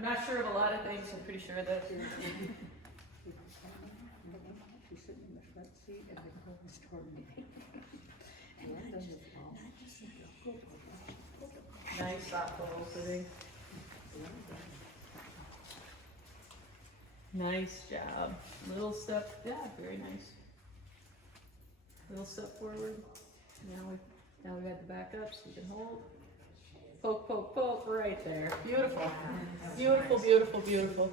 I'm not sure of a lot of things, I'm pretty sure of that. She's sitting in the front seat and the car was toward me. Nice softball sitting. Nice job. Little step, yeah, very nice. Little step forward. Now we got the back up so you can hold. Poke, poke, poke, right there. Beautiful. Beautiful, beautiful, beautiful.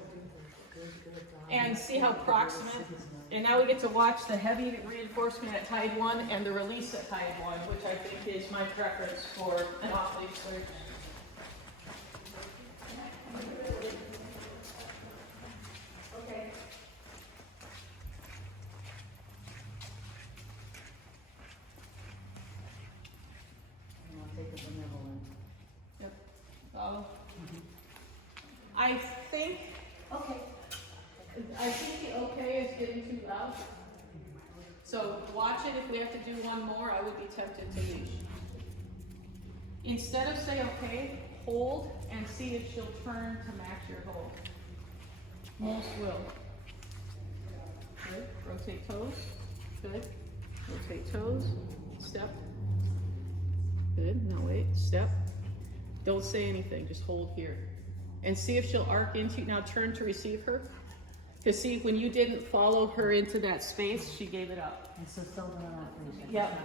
And see how proximate? And now we get to watch the heavy reinforcement at tide 1 and the release at tide 1, which I think is my preference for an off-leash switch. Okay. Yep. Follow. I think the okay is getting too loud. So watch it. If we have to do one more, I would be tempted to leash. Instead of say okay, hold and see if she'll turn to match your hold. Most will. Good. Rotate toes. Good. Rotate toes. Step. Good. Now wait. Step. Don't say anything. Just hold here. And see if she'll arc into you. Now turn to receive her. Because see, when you didn't follow her into that space, she gave it up. And so still doing that. Yep.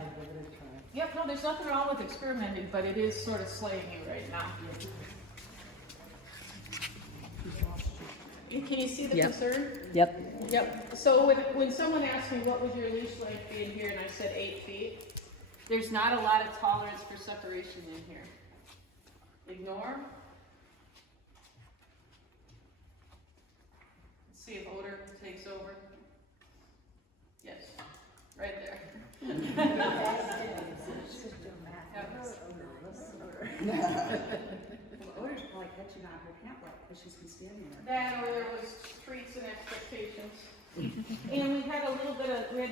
Yep, no, there's nothing wrong with experimenting, but it is sort of slaying you right now. Can you see the concern? Yep. Yep. So when someone asked me what would your leash length be in here, and I said 8 feet, there's not a lot of tolerance for separation in here. Ignore. See if odor takes over. Yes, right there. Odor's probably catching on her camera because she's been standing there. That or there was treats and expectations. And we had to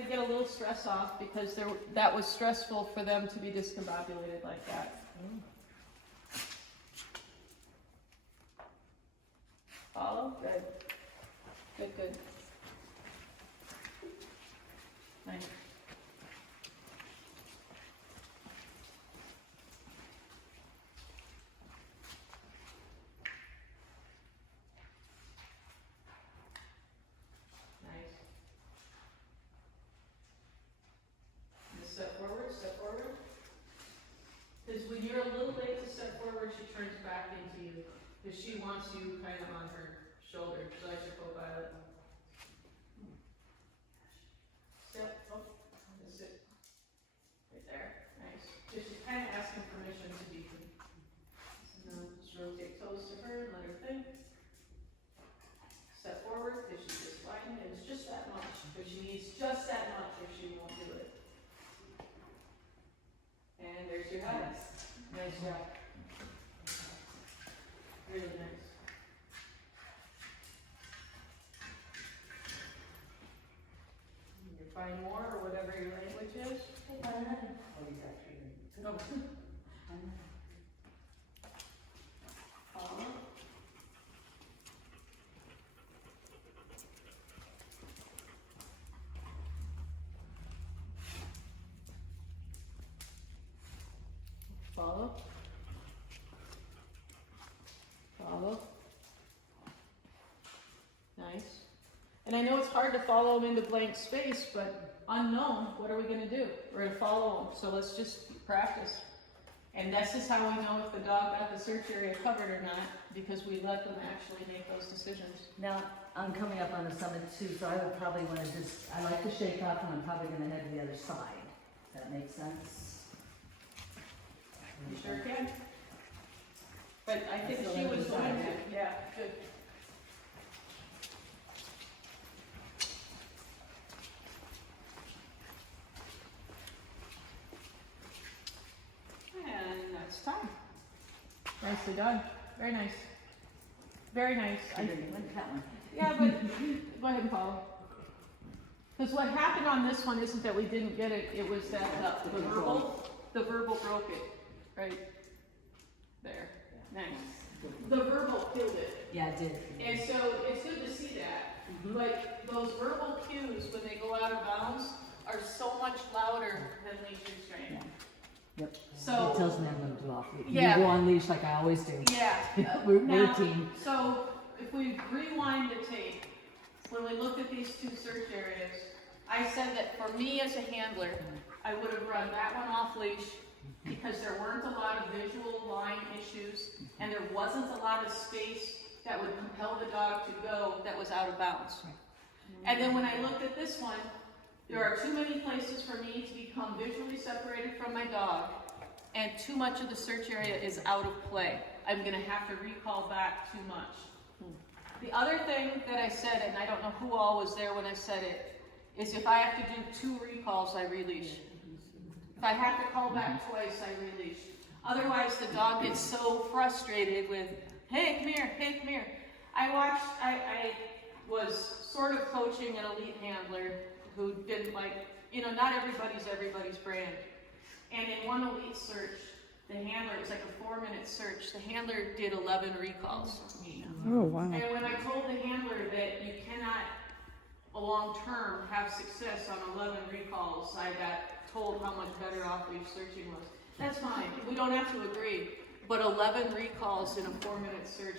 get a little stress off because that was stressful for them to be discombobulated like that. Follow? Good. Good, good. Nice. Nice. Just step forward, step forward. Because when you're a little late to step forward, she turns back into you. Because she wants you kind of on her shoulder. So I should go by it. Step, oh, that's it. Right there, nice. Just she's kind of asking permission to deepen. So now just rotate toes to her, let her think. Step forward, because she just widened, and it's just that much. Because she needs just that much or she won't do it. And there's your head. Nice job. Really nice. Find more or whatever your language is. Oh. Follow. Follow. Follow. Nice. And I know it's hard to follow them into blank space, but unknown, what are we going to do? We're going to follow them, so let's just practice. And this is how we know if the dog got the search area covered or not, because we let them actually make those decisions. Now, I'm coming up on the summit too, so I would probably want to I like to shake off and I'm probably going to head to the other side. Does that make sense? You sure can. But I think she was going to. Yeah, good. And that's time. Nicely done. Very nice. Very nice. Yeah, but go ahead and follow. Because what happened on this one isn't that we didn't get it, it was that the verbal broke it. Right there. Nice. The verbal killed it. Yeah, it did. And so it's good to see that. But those verbal cues when they go out of bounds are so much louder than leash restraint. Yeah. Yep. So It tells me I'm gonna do off leash. Yeah. You go on leash like I always do. yeah. We're Now, a team. So if we rewind the tape, when we looked at these two search areas, I said that for me as a handler, I would have run that one off leash because there weren't a lot of visual line issues and there wasn't a lot of space that would compel the dog to go that was out of bounds. And then when I looked at this one, there are too many places for me to become visually separated from my dog, and too much of the search area is out of play. I'm gonna have to recall back too much. The other thing that I said, and I don't know who all was there when I said it, is if I have to do 2 recalls, I releash. If I have to call back twice, I releash. Otherwise, the dog gets so frustrated with, hey, come here, hey, come here. I was sort of coaching an elite handler who didn't like, not everybody's brand. And in one elite search, the handler, it was like a 4-minute search, the handler did 11 recalls. Oh, wow. And when I told the handler that you cannot, long-term, have success on 11 recalls, I got told how much better off-leash searching was. That's fine, we don't have to agree. But 11 recalls in a 4-minute search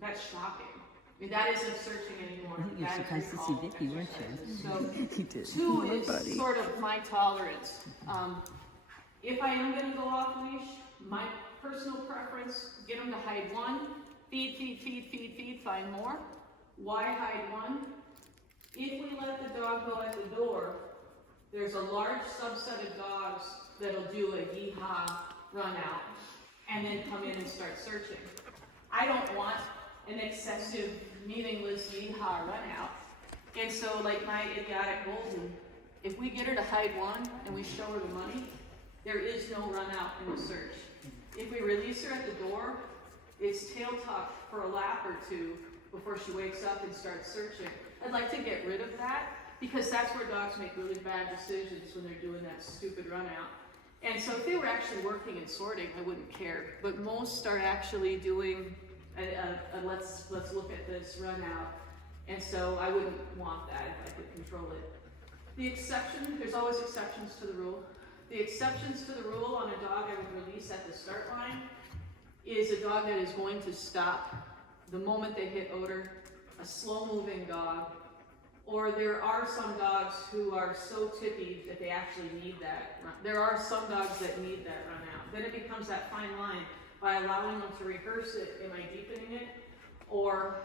that's shocking. I mean, that isn't searching anymore. You're That is surprised to see recall Vicky, weren't exercises. you? So He did. 2 My is buddy. sort of my tolerance. If I am going to go off leash, my personal preference, get them to hide 1, feed, find more. Why hide 1? If we let the dog go at the door, there's a large subset of dogs that'll do a yeehaw run out and then come in and start searching. I don't want an excessive, meaningless yeehaw run out. And so, like my idiotic Golden, if we get her to hide 1 and we show her the money, there is no run out in the search. If we release her at the door, it's tail tuck for a lap or 2 before she wakes up and starts searching. I'd like to get rid of that because that's where dogs make really bad decisions when they're doing that stupid run out. And so if they were actually working and sorting, I wouldn't care. But most are actually doing let's look at this run out. And so I wouldn't want that if I could control it. The exception, there's always exceptions to the rule. The exceptions to the rule on a dog I would release at the start line is a dog that is going to stop the moment they hit odor, a slow-moving dog, or there are some dogs who are so tippy that they actually need that run. There are some dogs that need that run out. Then it becomes that fine line by allowing them to rehearse it. Am I deepening it? Or,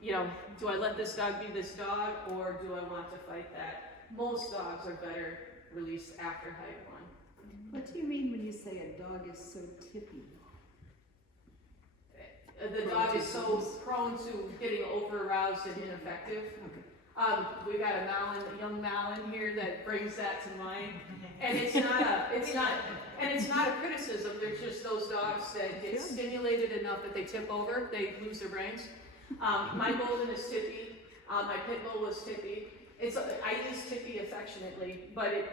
do I let this dog be this dog, or do I want to fight that? Most dogs are better released after hide 1. What do you mean when you say a dog is so tippy? The dog is so prone to getting over-aroused and ineffective. Okay. We've got a young Malin here that brings that to mind. And it's not a criticism, there's just those dogs that get stimulated enough that they tip over, they lose their brains. My Golden is tippy, my Pit Bull was tippy. I use tippy affectionately, but